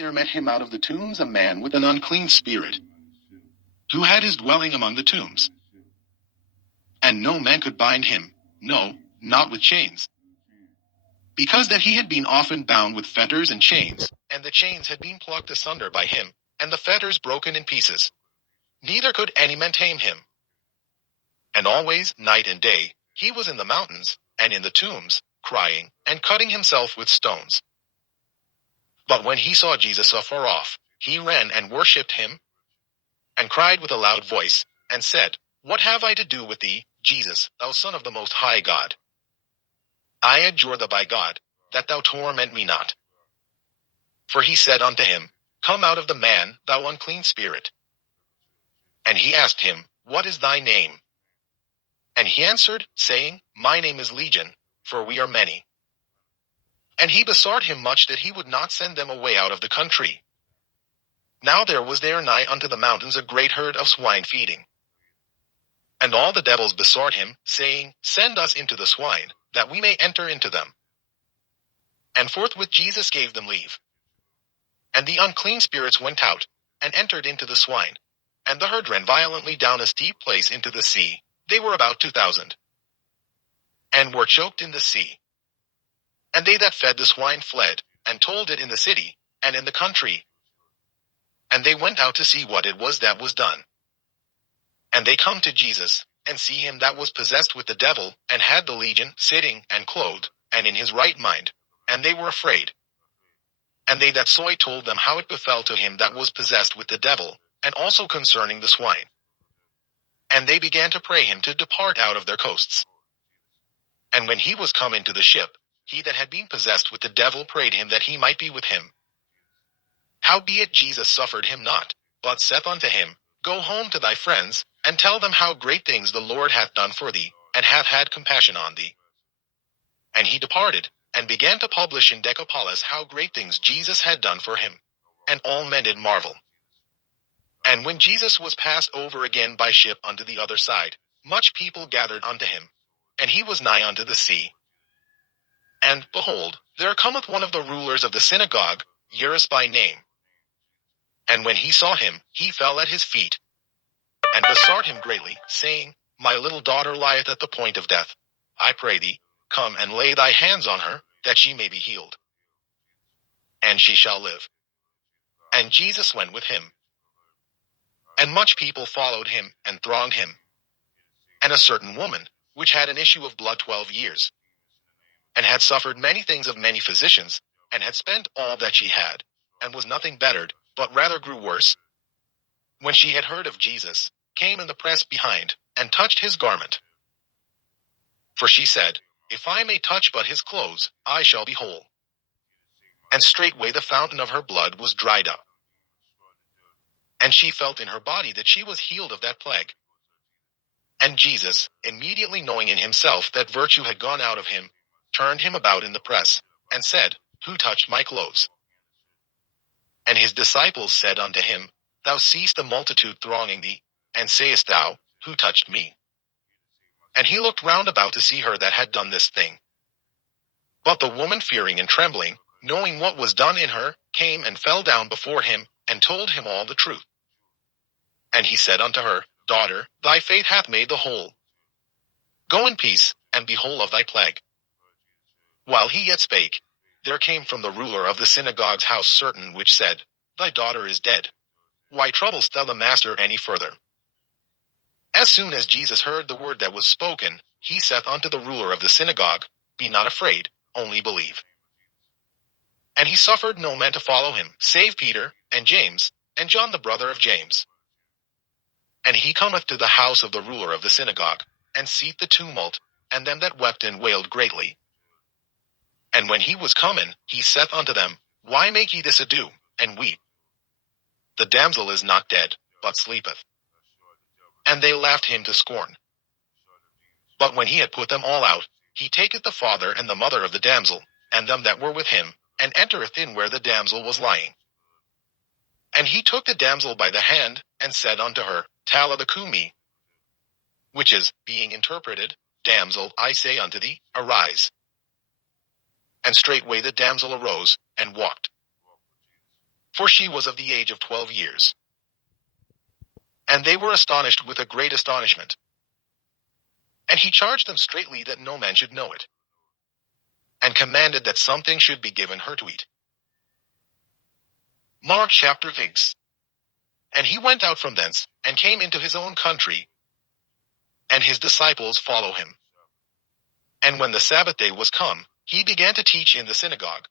there met him out of the tombs a man with an unclean spirit, who had his dwelling among the tombs. And no man could bind him, no, not with chains, because that he had been often bound with fetters and chains, and the chains had been plucked asunder by him, and the fetters broken in pieces. Neither could any man tame him. And always, night and day, he was in the mountains, and in the tombs, crying, and cutting himself with stones. But when he saw Jesus afar off, he ran and worshipped him, and cried with a loud voice, and said, What have I to do with thee, Jesus, thou Son of the Most High God? I adjure thee by God, that thou torment me not. For he said unto him, Come out of the man, thou unclean spirit. And he asked him, What is thy name? And he answered, saying, My name is Legion, for we are many. And he besought him much that he would not send them away out of the country. Now there was there nigh unto the mountains a great herd of swine feeding. And all the devils besought him, saying, Send us into the swine, that we may enter into them. And forthwith Jesus gave them leave. And the unclean spirits went out, and entered into the swine. And the herd ran violently down a steep place into the sea. They were about 2,000. And were choked in the sea. And they that fed the swine fled, and told it in the city, and in the country. And they went out to see what it was that was done. And they come to Jesus, and see him that was possessed with the devil, and had the legion, sitting, and clothed, and in his right mind. And they were afraid. And they that saw it told them how it befell to him that was possessed with the devil, and also concerning the swine. And they began to pray him to depart out of their coasts. And when he was come into the ship, he that had been possessed with the devil prayed him that he might be with him. Howbeit Jesus suffered him not, but saith unto him, Go home to thy friends, and tell them how great things the Lord hath done for thee, and hath had compassion on thee. And he departed, and began to publish in Decapolis how great things Jesus had done for him. And all men did marvel. And when Jesus was passed over again by ship unto the other side, much people gathered unto him, and he was nigh unto the sea. And, behold, there cometh one of the rulers of the synagogue, Jairus by name. And when he saw him, he fell at his feet, and besought him greatly, saying, My little daughter lieth at the point of death. I pray thee, come and lay thy hands on her, that she may be healed. And she shall live. And Jesus went with him. And much people followed him, and thronged him. And a certain woman, which had an issue of blood 12 years, and had suffered many things of many physicians, and had spent all that she had, and was nothing bettered, but rather grew worse, when she had heard of Jesus, came in the press behind, and touched his garment. For she said, If I may touch but his clothes, I shall be whole. And straightway the fountain of her blood was dried up. And she felt in her body that she was healed of that plague. And Jesus, immediately knowing in himself that virtue had gone out of him, turned him about in the press, and said, Who touched my clothes? And his disciples said unto him, Thou seest the multitude thronging thee, and sayest thou, Who touched me? And he looked round about to see her that had done this thing. But the woman fearing and trembling, knowing what was done in her, came and fell down before him, and told him all the truth. And he said unto her, Daughter, thy faith hath made thee whole. Go in peace, and be whole of thy plague. While he yet spake, there came from the ruler of the synagogue's house certain which said, Thy daughter is dead. Why troublest thou the master any further? As soon as Jesus heard the word that was spoken, he saith unto the ruler of the synagogue, Be not afraid, only believe. And he suffered no man to follow him, save Peter, and James, and John the brother of James. And he cometh to the house of the ruler of the synagogue, and seeth the tumult, and them that wept and wailed greatly. And when he was come in, he saith unto them, Why make ye this ado, and weep? The damsel is not dead, but sleepeth. And they laughed him to scorn. But when he had put them all out, he taketh the father and the mother of the damsel, and them that were with him, and entereth in where the damsel was lying. And he took the damsel by the hand, and said unto her, Talitha cumi, which is, being interpreted, Damsel, I say unto thee, arise. And straightway the damsel arose, and walked. for she was of the age of 12 years. And they were astonished with a great astonishment. And he charged them straitly that no man should know it, and commanded that something should be given her to eat. Mark chapter 6. And he went out from thence, and came into his own country, and his disciples follow him. And when the Sabbath day was come, he began to teach in the synagogue.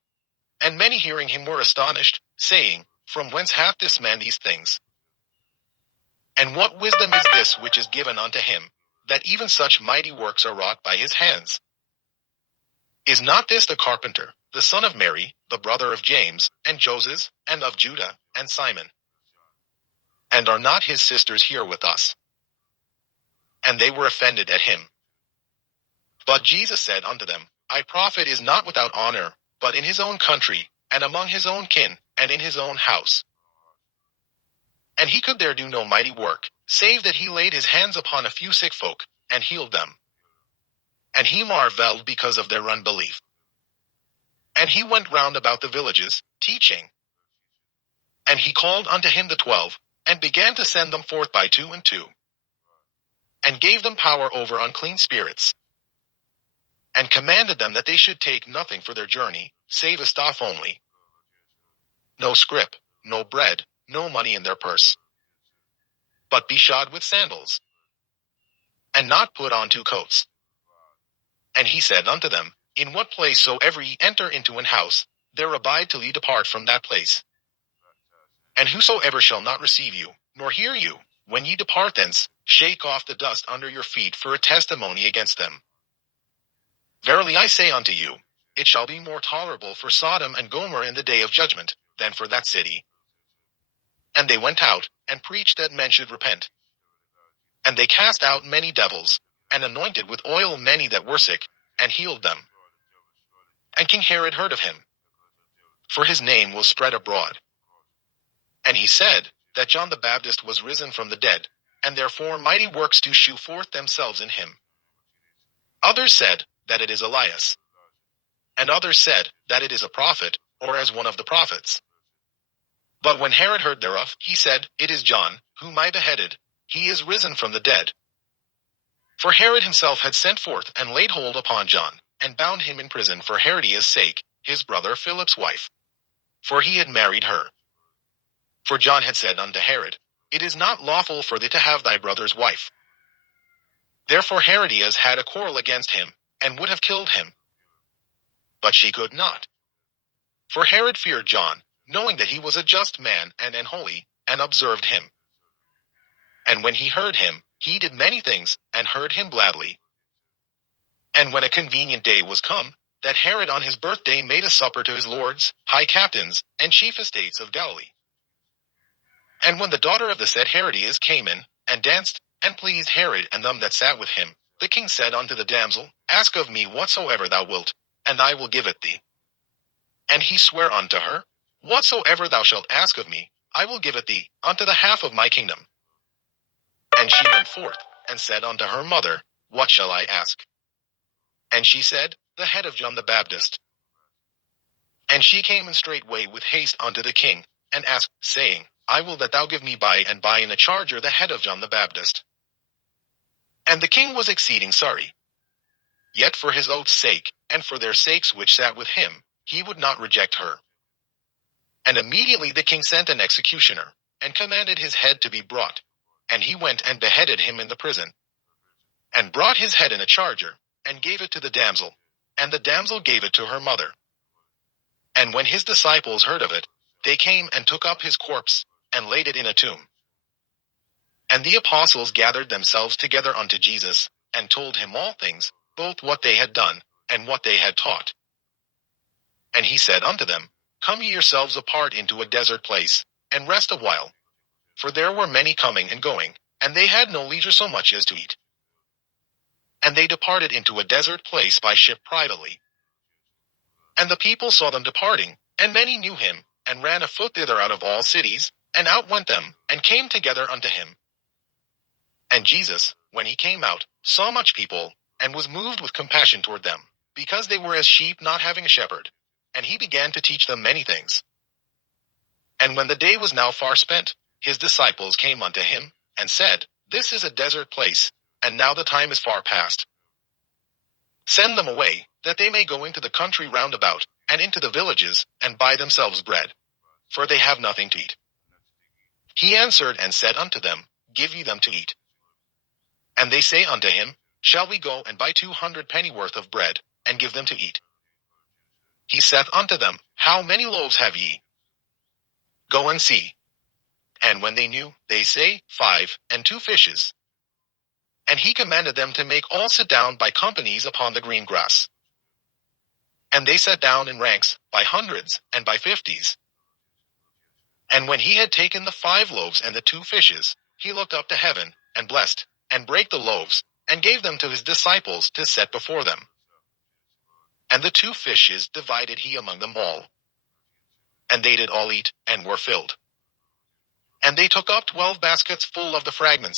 And many hearing him were astonished, saying, From whence hath this man these things? And what wisdom is this which is given unto him, that even such mighty works are wrought by his hands? Is not this the carpenter, the son of Mary, the brother of James, and Joses, and of Judah, and Simon? And are not his sisters here with us? And they were offended at him. But Jesus said unto them, A prophet is not without honor, but in his own country, and among his own kin, and in his own house. And he could there do no mighty work, save that he laid his hands upon a few sick folk, and healed them. And he marveled because of their unbelief. And he went round about the villages, teaching. And he called unto him the 12, and began to send them forth by 2 and 2, and gave them power over unclean spirits, and commanded them that they should take nothing for their journey, save a staff only, no scrip, no bread, no money in their purse, but be shod with sandals, and not put on 2 coats. And he said unto them, In what place soever ye enter into an house, there abide till ye depart from that place. And whosoever shall not receive you, nor hear you, when ye depart thence, shake off the dust under your feet for a testimony against them. Verily I say unto you, it shall be more tolerable for Sodom and Gomorrah in the day of judgment, than for that city. And they went out, and preached that men should repent. And they cast out many devils, and anointed with oil many that were sick, and healed them. And King Herod heard of him, for his name was spread abroad. And he said, that John the Baptist was risen from the dead, and therefore mighty works do shew forth themselves in him. Others said, that it is Elias. And others said, that it is a prophet, or as one of the prophets. But when Herod heard thereof, he said, It is John, whom I beheaded. He is risen from the dead. For Herod himself had sent forth and laid hold upon John, and bound him in prison for Herodias' sake, his brother Philip's wife. For he had married her. For John had said unto Herod, It is not lawful for thee to have thy brother's wife. Therefore Herodias had a quarrel against him, and would have killed him. But she could not. For Herod feared John, knowing that he was a just man and an holy, and observed him. And when he heard him, he did many things, and heard him gladly. And when a convenient day was come, that Herod on his birthday made a supper to his lords, high captains, and chief estates of Galilee. And when the daughter of the said Herodias came in, and danced, and pleased Herod and them that sat with him, the king said unto the damsel, Ask of me whatsoever thou wilt, and I will give it thee. And he sware unto her, Whatsoever thou shalt ask of me, I will give it thee, unto the half of my kingdom. And she went forth, and said unto her mother, What shall I ask? And she said, The head of John the Baptist. And she came in straightway with haste unto the king, and asked, saying, I will that thou give me by and by in a charger the head of John the Baptist. And the king was exceeding sorry. Yet for his oath's sake, and for their sakes which sat with him, he would not reject her. And immediately the king sent an executioner, and commanded his head to be brought. And he went and beheaded him in the prison, and brought his head in a charger, and gave it to the damsel, and the damsel gave it to her mother. And when his disciples heard of it, they came and took up his corpse, and laid it in a tomb. And the apostles gathered themselves together unto Jesus, and told him all things, both what they had done, and what they had taught. And he said unto them, Come ye yourselves apart into a desert place, and rest a while. For there were many coming and going, and they had no leisure so much as to eat. And they departed into a desert place by ship privately. And the people saw them departing, and many knew him, and ran afoot thither out of all cities, and outwent them, and came together unto him. And Jesus, when he came out, saw much people, and was moved with compassion toward them, because they were as sheep not having a shepherd. And he began to teach them many things. And when the day was now far spent, his disciples came unto him, and said, This is a desert place, and now the time is far past. Send them away, that they may go into the country round about, and into the villages, and buy themselves bread. For they have nothing to eat. He answered and said unto them, Give ye them to eat. And they say unto him, Shall we go and buy 200 pennyworth of bread, and give them to eat? He saith unto them, How many loaves have ye? Go and see. And when they knew, they say, 5, and 2 fishes. And he commanded them to make all sit down by companies upon the green grass. And they sat down in ranks, by hundreds, and by 50s. And when he had taken the 5 loaves and the 2 fishes, he looked up to heaven, and blessed, and brake the loaves, and gave them to his disciples to set before them. And the 2 fishes divided he among them all. And they did all eat, and were filled. And they took up 12 baskets full of the fragments,